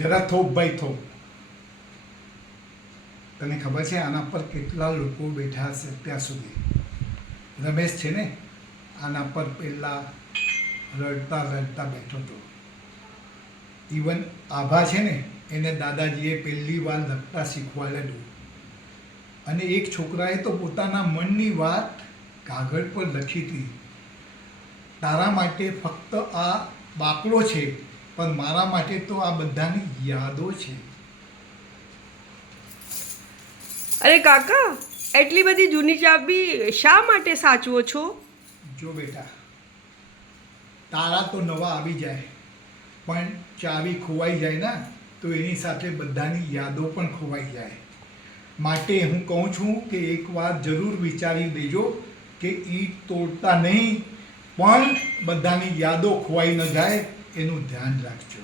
જરા થોપ ભાઈ થોપ. તને ખબર છે આના પર કેટલા લોકો બેઠા હશે ત્યાં સુધી? રમેશ છે ને, આના પર પહેલાં રડતા રડતા બેઠો હતો. ઇવન આભા છે ને, એને દાદાજીએ પહેલી વાર લખતા શીખવાડેલું. અને એક છોકરાએ તો પોતાના મનની વાત કાગળ પર લખી હતી. તારા માટે ફક્ત આ બાકડો છે, પણ મારા માટે તો આ બધાની યાદો છે. અરે કાકા, એટલી બધી જૂની ચાબી શા માટે સાચવો છો? જો બેટા, તારા તો નવા આવી જાય, પણ ચાવી ખોવાઈ જાય ને તો એની સાથે બધાની યાદો પણ ખોવાઈ જાય. માટે હું કહું છું કે એકવાર જરૂર વિચારી દેજો કે ઈંટ તોડતા નહીં, પણ બધાની યાદો ખોવાઈ ન જાય એનું ધ્યાન રાખજો.